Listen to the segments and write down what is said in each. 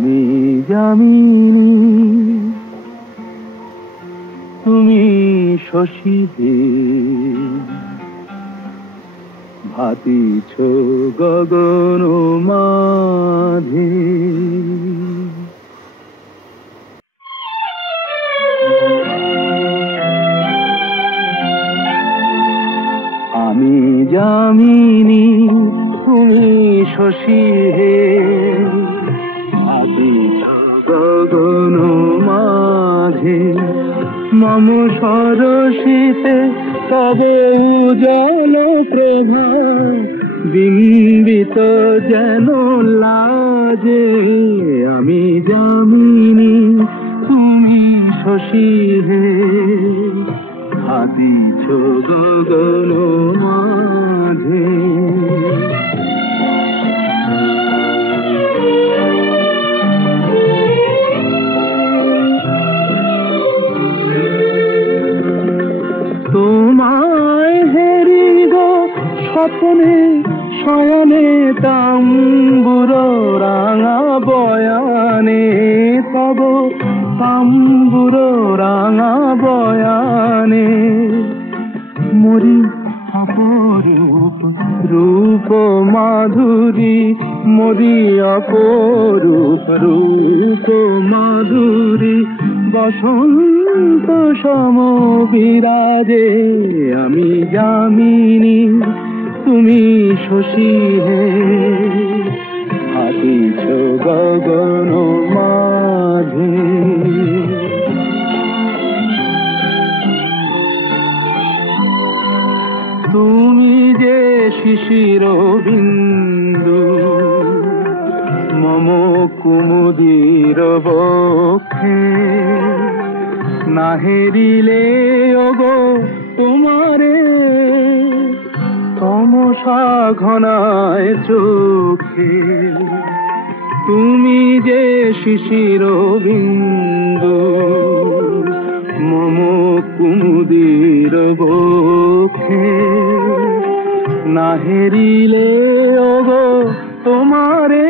আমি যামিনী তুমি শশী হে, ভাতিছ গগন মাঝে। আমি যামিনী তুমি শশী হে, ভাতিছ গগন মাঝে। মম সরসিতে তব উজ্জ্বল প্রভা, বিম্বিত যেন লাজে। আমি যামিনী তুমি শশী হে, ভাতিছ গগন মাঝে। তোমায় হেরি গো স্বপ্নে শয়নে, তাম্বুর রাঙা বয়ানে, তব তাম্বুর রাঙা বয়ানে। মরি অপরূপ রূপ মাধুরী, মরি অপরূপ রূপ মাধুরী। বসন্ত সম বিরাজে। আমি যামিনী তুমি শশী হে, ভাতিছ গগন মাঝে। তুমি যে শিশির বিন্দু মম কুমুদির বক্ষে, না হেরিলে ওগো তোমারে তমসা ঘনায় চোখে। তুমি যে শিশির বিন্দু মম কুমুদির বক্ষে, না হেরিলে ওগো তোমারে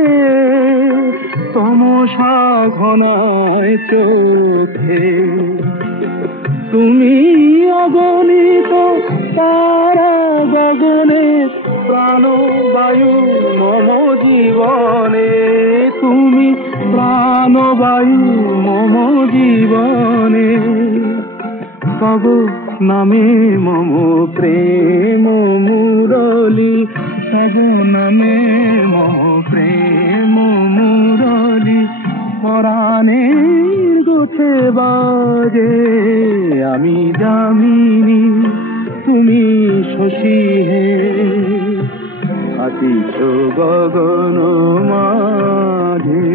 তমসা ঘনায় চোখে। তুমি অগণিত তারা গগনে, প্রাণবায়ু মম জীবনে। তুমি প্রাণবায়ু মম জীবনে। তব নামে মম প্রেম মুরলী, তব নামে মম প্রেম মুরলী। পরাণে গুছে বাজে। আমি যামিনী তুমি শশী হে, ভাতিছ গগন মাঝে।